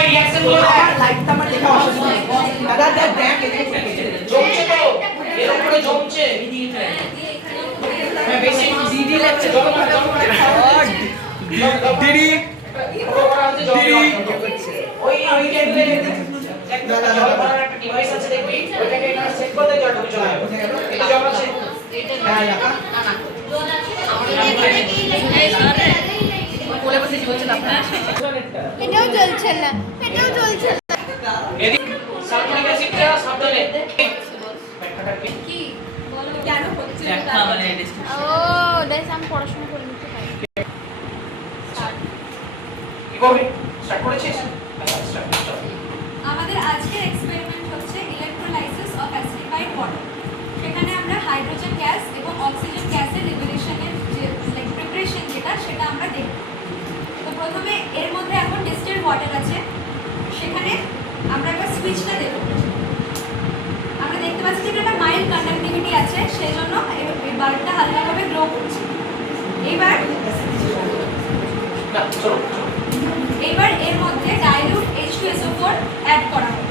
এই রিঅ্যাকশন গুলো লাইটটা আমার দেখা অসুবিধা দাদা দেখ জমছে তো এর উপরে জমছে হ্যাঁ বেশি ডিডি লাগছে দিদি ওই টেবিলে দাদা একটা ডিভাইস আছে দেখবি ওটাকে এখানে সেট করতে জলটা চলে যাবে এটা জল আছে হ্যাঁ লাগা কোলে বসে চলছে না এটাও জ্বলছে না এটাও জ্বলছে না এদিক সালফিউরিক অ্যাসিডটা সাবধানে কি বলো কেন হচ্ছে ও দেখ আমি পড়াশোনা করে নিতে পারি কি করবি স্টার্ট করেছিস স্টার্ট আমাদের আজকের এক্সপেরিমেন্ট হচ্ছে ইলেক্ট্রোলাইসিস অফ অ্যাসিডিফাইড ওয়াটার সেখানে আমরা হাইড্রোজেন গ্যাস এবং অক্সিজেন গ্যাসের লিবারেশনের যে প্রিপারেশন যেটা সেটা আমরা দেখব তো প্রথমে এর মধ্যে এখন ডিস্টিলড ওয়াটার আছে সেখানে আমরা একটা সুইচটা দেব আমরা দেখতে পাচ্ছি যে এটা মাইল্ড কন্ডাক্টিভিটি আছে সেই জন্য এই বাল্বটা হালকাভাবে গ্লো করছে এবার এর মধ্যে ডাইলুট H2SO4 অ্যাড করা হবে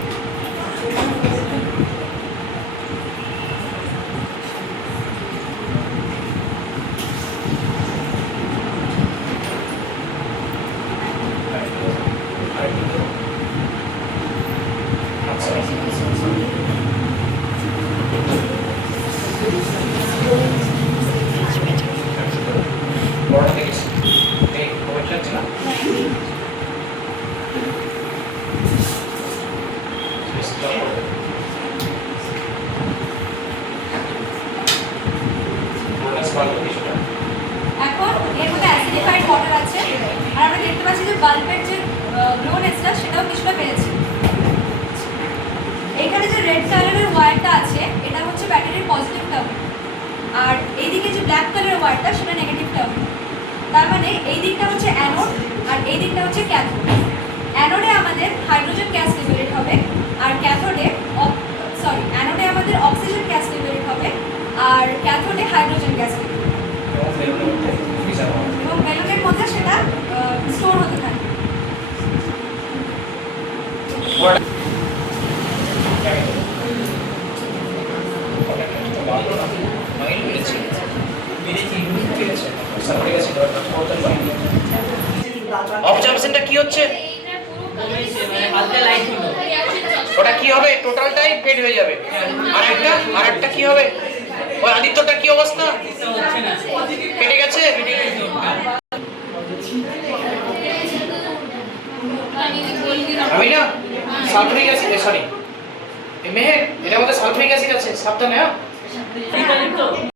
বড়টা দেখিস এই ওইটা ছিল এখন এর মধ্যে অ্যাসিডিফাইড ওয়াটার আছে আর আমরা দেখতে পাচ্ছি যে বাল্বের যে গ্লোনেসটা সেটাও কিছুটা বেড়েছে এইখানে যে রেড কালারের ওয়্যারটা আছে এটা হচ্ছে ব্যাটারির পজিটিভ টার্মিনাল আর এইদিকে যে ব্ল্যাক কালারের ওয়্যারটা সেটা নেগেটিভ টার্মিনাল তার মানে এই দিকটা হচ্ছে অ্যানোড আর এই দিকটা হচ্ছে ক্যাথোড অ্যানোডে আমাদের হাইড্রোজেন গ্যাস লিবারেট হবে আর ক্যাথোডে অ্যানোডে আমাদের অক্সিজেন গ্যাস লিবারেট হবে আর ক্যাথোডে হাইড্রোজেন গ্যাস লিবারেট এবং বেলুনের মধ্যে সেটা স্টোর হতে থাকে অবজারভেশনটা কি হচ্ছে হালকা লাইট হলো ওটা কি হবে টোটালটাই ফেড হয়ে যাবে আরেকটা কি হবে ওই আদিত্যটা কি অবস্থা হচ্ছে না কেটে গেছে আমি না সালফিউরিক অ্যাসিড সরি মেহের এটার মধ্যে সালফিউরিক অ্যাসিড আছে সাবধানে হ্যাঁ